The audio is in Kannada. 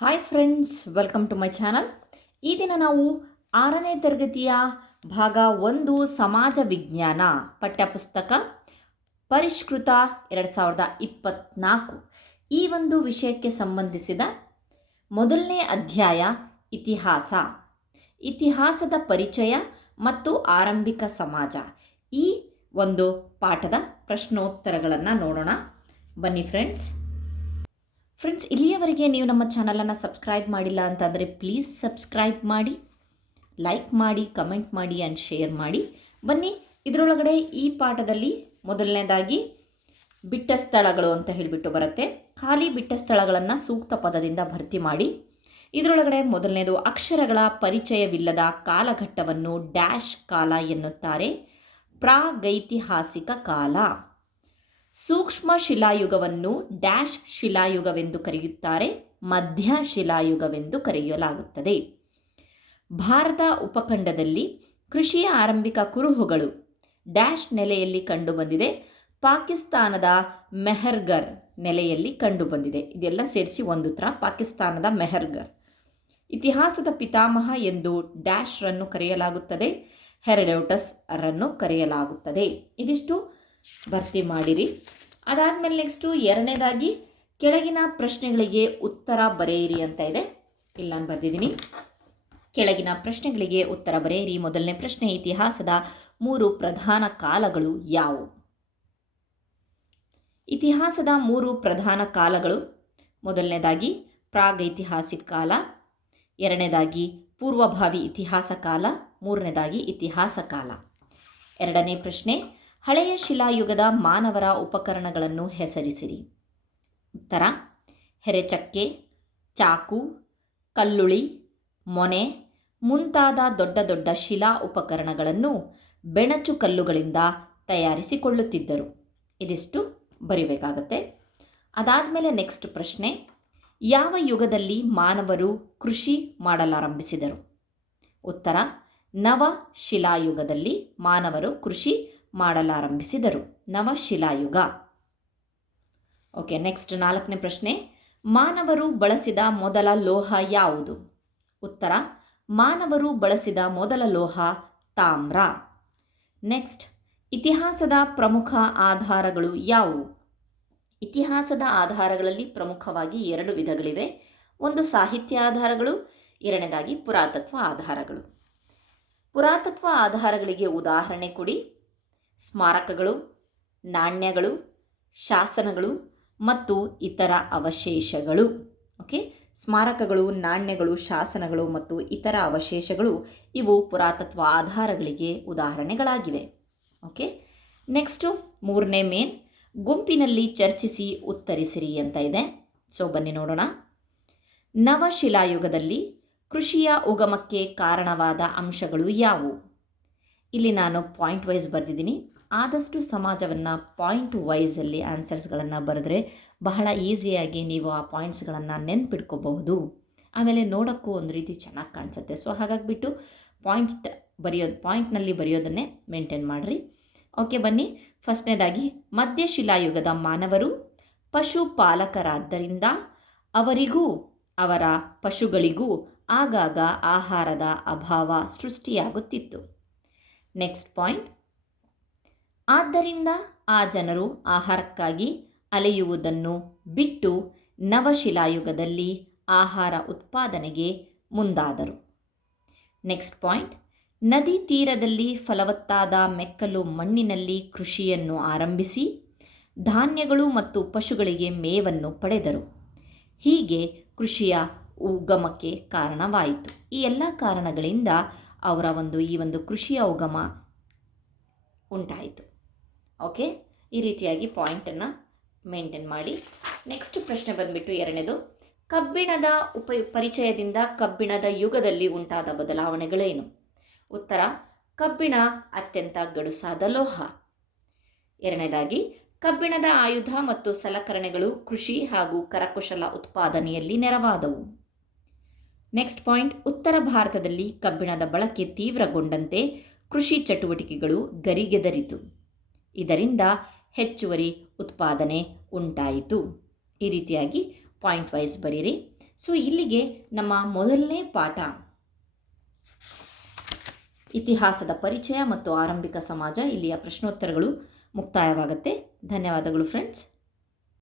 Hi friends welcome to my channel ಈ ದಿನ ನಾವು ಆರನೇ ತರಗತಿಯ ಭಾಗ ಒಂದು, ಸಮಾಜ ವಿಜ್ಞಾನ ಪಠ್ಯಪುಸ್ತಕ, ಪರಿಷ್ಕೃತ ಎರಡು ಸಾವಿರದ ಇಪ್ಪತ್ತ್ನಾಲ್ಕು ಈ ಒಂದು ವಿಷಯಕ್ಕೆ ಸಂಬಂಧಿಸಿದ ಮೊದಲನೇ ಅಧ್ಯಾಯ, ಇತಿಹಾಸ. ಇತಿಹಾಸದ ಪರಿಚಯ ಮತ್ತು ಆರಂಭಿಕ ಸಮಾಜ. ಈ ಒಂದು ಪಾಠದ ಪ್ರಶ್ನೋತ್ತರಗಳನ್ನು ನೋಡೋಣ. ಬನ್ನಿ ಫ್ರೆಂಡ್ಸ್ ಫ್ರೆಂಡ್ಸ್ ಇಲ್ಲಿಯವರೆಗೆ ನೀವು ನಮ್ಮ ಚಾನಲನ್ನು ಸಬ್ಸ್ಕ್ರೈಬ್ ಮಾಡಿಲ್ಲ ಅಂತಂದರೆ ಪ್ಲೀಸ್ ಸಬ್ಸ್ಕ್ರೈಬ್ ಮಾಡಿ ಲೈಕ್ ಮಾಡಿ ಕಮೆಂಟ್ ಮಾಡಿ ಆ್ಯಂಡ್ ಶೇರ್ ಮಾಡಿ. ಬನ್ನಿ, ಇದರೊಳಗಡೆ ಈ ಪಾಠದಲ್ಲಿ ಮೊದಲನೇದಾಗಿ ಬಿಟ್ಟ ಸ್ಥಳಗಳು ಅಂತ ಹೇಳಿಬಿಟ್ಟು ಬರುತ್ತೆ. ಖಾಲಿ ಬಿಟ್ಟ ಸ್ಥಳಗಳನ್ನು ಸೂಕ್ತ ಪದದಿಂದ ಭರ್ತಿ ಮಾಡಿ. ಇದರೊಳಗಡೆ ಮೊದಲನೇದು ಅಕ್ಷರಗಳ ಪರಿಚಯವಿಲ್ಲದ ಕಾಲಘಟ್ಟವನ್ನು ಡ್ಯಾಶ್ ಕಾಲ ಎನ್ನುತ್ತಾರೆ. ಪ್ರಾಗೈತಿಹಾಸಿಕ ಕಾಲ. ಸೂಕ್ಷ್ಮ ಶಿಲಾಯುಗವನ್ನು ಡ್ಯಾಶ್ ಶಿಲಾಯುಗವೆಂದು ಕರೆಯುತ್ತಾರೆ, ಮಧ್ಯ ಶಿಲಾಯುಗವೆಂದು ಕರೆಯಲಾಗುತ್ತದೆ. ಭಾರತ ಉಪಖಂಡದಲ್ಲಿ ಕೃಷಿಯ ಆರಂಭಿಕ ಕುರುಹುಗಳು ಡ್ಯಾಶ್ ನೆಲೆಯಲ್ಲಿ ಕಂಡುಬಂದಿದೆ, ಪಾಕಿಸ್ತಾನದ ಮೆಹರ್ಗರ್ ನೆಲೆಯಲ್ಲಿ ಕಂಡುಬಂದಿದೆ. ಇದೆಲ್ಲ ಸೇರಿಸಿ ಒಂದು ಉತ್ತರ, ಪಾಕಿಸ್ತಾನದ ಮೆಹರ್ಗರ್ ಇತಿಹಾಸದ ಪಿತಾಮಹ ಎಂದು ಡ್ಯಾಶ್ರನ್ನು ಕರೆಯಲಾಗುತ್ತದೆ, ಹೆರಡೋಟಸ್ ರನ್ನು ಕರೆಯಲಾಗುತ್ತದೆ. ಇದಿಷ್ಟು ಭರ್ತಿ ಮಾಡಿರಿ. ಅದಾದಮೇಲೆ ನೆಕ್ಸ್ಟು ಎರಡನೇದಾಗಿ ಕೆಳಗಿನ ಪ್ರಶ್ನೆಗಳಿಗೆ ಉತ್ತರ ಬರೆಯಿರಿ ಅಂತ ಇದೆ. ಇಲ್ಲ ನಾನು ಬರೆದಿದ್ದೀನಿ. ಕೆಳಗಿನ ಪ್ರಶ್ನೆಗಳಿಗೆ ಉತ್ತರ ಬರೆಯಿರಿ. ಮೊದಲನೇ ಪ್ರಶ್ನೆ, ಇತಿಹಾಸದ ಮೂರು ಪ್ರಧಾನ ಕಾಲಗಳು ಯಾವು ಇತಿಹಾಸದ ಮೂರು ಪ್ರಧಾನ ಕಾಲಗಳು. ಮೊದಲನೇದಾಗಿ ಪ್ರಾಗೈತಿಹಾಸಿಕ ಕಾಲ. ಎರಡನೇದಾಗಿ ಪೂರ್ವಭಾವಿ ಇತಿಹಾಸ ಕಾಲ. ಮೂರನೇದಾಗಿ ಇತಿಹಾಸ ಕಾಲ. ಎರಡನೇ ಪ್ರಶ್ನೆ ಹಳೆಯ ಶಿಲಾಯುಗದ ಮಾನವರ ಉಪಕರಣಗಳನ್ನು ಹೆಸರಿಸಿರಿ. ಉತ್ತರ, ಹೆರೆಚಕ್ಕೆ, ಚಾಕು, ಕಲ್ಲುಳಿ, ಮೊನೆ ಮುಂತಾದ ದೊಡ್ಡ ದೊಡ್ಡ ಶಿಲಾ ಉಪಕರಣಗಳನ್ನು ಬೆಣಚು ಕಲ್ಲುಗಳಿಂದ ತಯಾರಿಸಿಕೊಳ್ಳುತ್ತಿದ್ದರು. ಇದಿಷ್ಟು ಬರಿಬೇಕಾಗತ್ತೆ. ಅದಾದಮೇಲೆ ನೆಕ್ಸ್ಟ್ ಪ್ರಶ್ನೆ, ಯಾವ ಯುಗದಲ್ಲಿ ಮಾನವರು ಕೃಷಿ ಮಾಡಲಾರಂಭಿಸಿದರು? ಉತ್ತರ, ನವ ಶಿಲಾಯುಗದಲ್ಲಿ ಮಾನವರು ಕೃಷಿ ಮಾಡಲಾರಂಭಿಸಿದರು. ನವಶಿಲಾಯುಗ ಓಕೆ ನೆಕ್ಸ್ಟ್ ನಾಲ್ಕನೇ ಪ್ರಶ್ನೆ. ಮಾನವರು ಬಳಸಿದ ಮೊದಲ ಲೋಹ ಯಾವುದು? ಉತ್ತರ, ಮಾನವರು ಬಳಸಿದ ಮೊದಲ ಲೋಹ ತಾಮ್ರ. ನೆಕ್ಸ್ಟ್ ಇತಿಹಾಸದ ಪ್ರಮುಖ ಆಧಾರಗಳು ಯಾವುವು? ಇತಿಹಾಸದ ಆಧಾರಗಳಲ್ಲಿ ಪ್ರಮುಖವಾಗಿ ಎರಡು ವಿಧಗಳಿವೆ. ಒಂದು ಸಾಹಿತ್ಯ ಆಧಾರಗಳು, ಎರಡನೇದಾಗಿ ಪುರಾತತ್ವ ಆಧಾರಗಳು. ಪುರಾತತ್ವ ಆಧಾರಗಳಿಗೆ ಉದಾಹರಣೆ ಕೊಡಿ. ಸ್ಮಾರಕಗಳು, ನಾಣ್ಯಗಳು, ಶಾಸನಗಳು ಮತ್ತು ಇತರ ಅವಶೇಷಗಳು. ಓಕೆ ಸ್ಮಾರಕಗಳು, ನಾಣ್ಯಗಳು, ಶಾಸನಗಳು ಮತ್ತು ಇತರ ಅವಶೇಷಗಳು ಇವು ಪುರಾತತ್ವ ಆಧಾರಗಳಿಗೆ ಉದಾಹರಣೆಗಳಾಗಿವೆ. ಓಕೆ ನೆಕ್ಸ್ಟು ಮೂರನೇ ಮೇನ್ ಗುಂಪಿನಲ್ಲಿ ಚರ್ಚಿಸಿ ಉತ್ತರಿಸಿರಿ ಅಂತ ಇದೆ. ಸೊ ಬನ್ನಿ ನೋಡೋಣ. ನವಶಿಲಾಯುಗದಲ್ಲಿ ಕೃಷಿಯ ಉಗಮಕ್ಕೆ ಕಾರಣವಾದ ಅಂಶಗಳು ಯಾವುವು? ಇಲ್ಲಿ ನಾನು ಪಾಯಿಂಟ್ ವೈಸ್ ಬರೆದಿದ್ದೀನಿ. ಆದಷ್ಟು ಸಮಾಜವನ್ನು ಪಾಯಿಂಟ್ ವೈಸಲ್ಲಿ ಆನ್ಸರ್ಸ್ಗಳನ್ನು ಬರೆದ್ರೆ ಬಹಳ ಈಸಿಯಾಗಿ ನೀವು ಆ ಪಾಯಿಂಟ್ಸ್ಗಳನ್ನು ನೆನ್ಪಿಟ್ಕೋಬಹುದು. ಆಮೇಲೆ ನೋಡೋಕ್ಕೂ ಒಂದು ರೀತಿ ಚೆನ್ನಾಗಿ ಕಾಣಿಸುತ್ತೆ. ಸೊ ಹಾಗಾಗಿಬಿಟ್ಟು ಪಾಯಿಂಟ್ ಬರೆಯೋದು ಪಾಯಿಂಟ್ನಲ್ಲಿ ಬರೆಯೋದನ್ನೇ ಮೇಂಟೈನ್ ಮಾಡಿರಿ. ಓಕೆ ಬನ್ನಿ. ಫಸ್ಟ್ನೇದಾಗಿ, ಮಧ್ಯಶಿಲಾಯುಗದ ಮಾನವರು ಪಶುಪಾಲಕರಾದ್ದರಿಂದ ಅವರಿಗೂ, ಅವರ ಪಶುಗಳಿಗೂ ಆಗಾಗ ಆಹಾರದ ಅಭಾವ ಸೃಷ್ಟಿಯಾಗುತ್ತಿತ್ತು. ನೆಕ್ಸ್ಟ್ ಪಾಯಿಂಟ್ ಆದ್ದರಿಂದ ಆ ಜನರು ಆಹಾರಕ್ಕಾಗಿ ಅಲೆಯುವುದನ್ನು ಬಿಟ್ಟು ನವಶಿಲಾಯುಗದಲ್ಲಿ ಆಹಾರ ಉತ್ಪಾದನೆಗೆ ಮುಂದಾದರು. ನೆಕ್ಸ್ಟ್ ಪಾಯಿಂಟ್ ನದಿ ತೀರದಲ್ಲಿ ಫಲವತ್ತಾದ ಮೆಕ್ಕಲು ಮಣ್ಣಿನಲ್ಲಿ ಕೃಷಿಯನ್ನು ಆರಂಭಿಸಿ ಧಾನ್ಯಗಳು ಮತ್ತು ಪಶುಗಳಿಗೆ ಮೇವನ್ನು ಪಡೆದರು. ಹೀಗೆ ಕೃಷಿಯ ಉಗಮಕ್ಕೆ ಕಾರಣವಾಯಿತು. ಈ ಎಲ್ಲ ಕಾರಣಗಳಿಂದ ಅವರ ಒಂದು ಈ ಒಂದು ಕೃಷಿಯ ಉಗಮ ಉಂಟಾಯಿತು. ಓಕೆ ಈ ರೀತಿಯಾಗಿ ಪಾಯಿಂಟನ್ನು ಮೇಂಟೈನ್ ಮಾಡಿ. ನೆಕ್ಸ್ಟ್ ಪ್ರಶ್ನೆ ಬಂದುಬಿಟ್ಟು ಎರಡನೇದು, ಕಬ್ಬಿಣದ ಉಪ, ಪರಿಚಯದಿಂದ ಕಬ್ಬಿಣದ ಯುಗದಲ್ಲಿ ಉಂಟಾದ ಬದಲಾವಣೆಗಳೇನು? ಉತ್ತರ, ಕಬ್ಬಿಣ ಅತ್ಯಂತ ಗಡುಸಾದ ಲೋಹ. ಎರಡನೇದಾಗಿ, ಕಬ್ಬಿಣದ ಆಯುಧ ಮತ್ತು ಸಲಕರಣೆಗಳು ಕೃಷಿ ಹಾಗೂ ಕರಕುಶಲ ಉತ್ಪಾದನೆಯಲ್ಲಿ ನೆರವಾದವು. ನೆಕ್ಸ್ಟ್ ಪಾಯಿಂಟ್ ಉತ್ತರ ಭಾರತದಲ್ಲಿ ಕಬ್ಬಿಣದ ಬಳಕೆ ತೀವ್ರಗೊಂಡಂತೆ ಕೃಷಿ ಚಟುವಟಿಕೆಗಳು ಗರಿಗೆದರಿತು ಇದರಿಂದ ಹೆಚ್ಚುವರಿ ಉತ್ಪಾದನೆ ಉಂಟಾಯಿತು. ಈ ರೀತಿಯಾಗಿ ಪಾಯಿಂಟ್ ವೈಸ್ ಬರೀರಿ. ಸೊ ಇಲ್ಲಿಗೆ ನಮ್ಮ ಮೊದಲನೇ ಪಾಠ. ಇತಿಹಾಸದ ಪರಿಚಯ ಮತ್ತು ಆರಂಭಿಕ ಸಮಾಜ ಇಲ್ಲಿಯ ಪ್ರಶ್ನೋತ್ತರಗಳು ಮುಕ್ತಾಯವಾಗುತ್ತೆ. ಧನ್ಯವಾದಗಳು ಫ್ರೆಂಡ್ಸ್